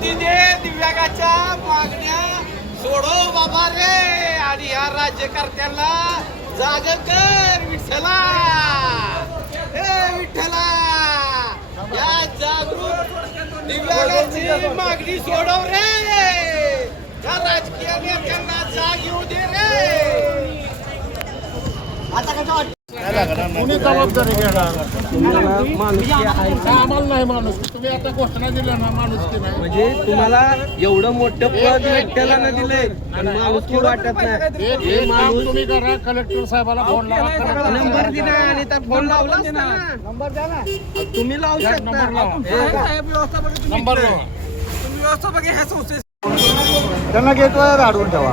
मुक्ती दे दिव्यांगाच्या मागण्या सोडव बाबा रे आणि या राज्यकर्त्यांना जाग कर विठ्ठला. हे विठ्ठला या जागृत दिव्यांगाची मागणी सोडव रे. या राजकीय नेत्यांना जाग येऊ दे रे. आता कसं वाटतं कोणी जबाबदारी घेणार? आम्हाला नाही माणूस. तुम्ही आता घोषणा दिल्या ना माणूस की नाही म्हणजे तुम्हाला एवढं मोठं पद विठ्ठलानं दिलंय आणि माणूस वाटत नाही. हे काम तुम्ही करा. कलेक्टर साहेबाला फोन लावा. नंबर दिला आणि त्या फोन लावला ना. नंबर द्या ना. तुम्ही लावू शकता. नंबर लावा. नंबर लावा. तुम्ही व्यवस्था बघा ह्या संस्थेत त्यांना गेटवर अडवून ठेवा.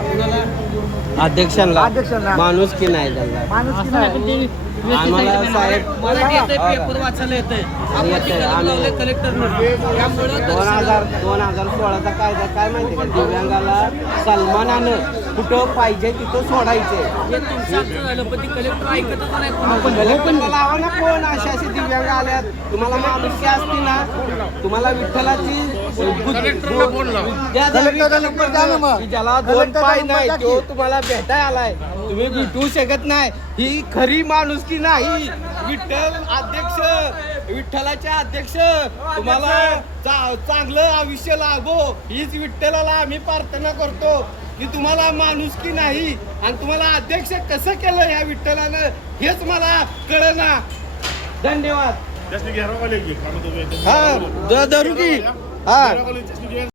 अध्यक्षांना माणूस की नाही त्यांना माणूस की नाही. आम्हाला साहेब पेपर वाचायला येतंय. कलेक्टरनं 2016चा कायदा काय माहिती का दिव्यांगाला सन्मानानं कुठं पाहिजे तिथं सोडायचे. झालं पण ती कलेक्टर ऐकतच नाही. कलेक्टरला लावा ना कोण अशी अशी दिव्यांग आल्यात. तुम्हाला माणुसकी असती ना तुम्हाला विठ्ठलाची कलेक्टरला फोन लावा. कलेक्टरला नंबर द्या ना मग. की ज्याला दोन पाय नाही तो तुम्हाला भेटाय आलाय तुम्ही भेटू शकत नाही. ही खरी माणुसकी नाही. विठ्ठलाचे अध्यक्ष तुम्हाला चांगलं आयुष्य लाभो हीच विठ्ठलाला आम्ही प्रार्थना करतो की तुम्हाला माणुसकी नाही आणि तुम्हाला अध्यक्ष कसं केलं या विठ्ठलानं हेच मला कळना. धन्यवाद. जास्त घेरावाले घे. हा धरू की हा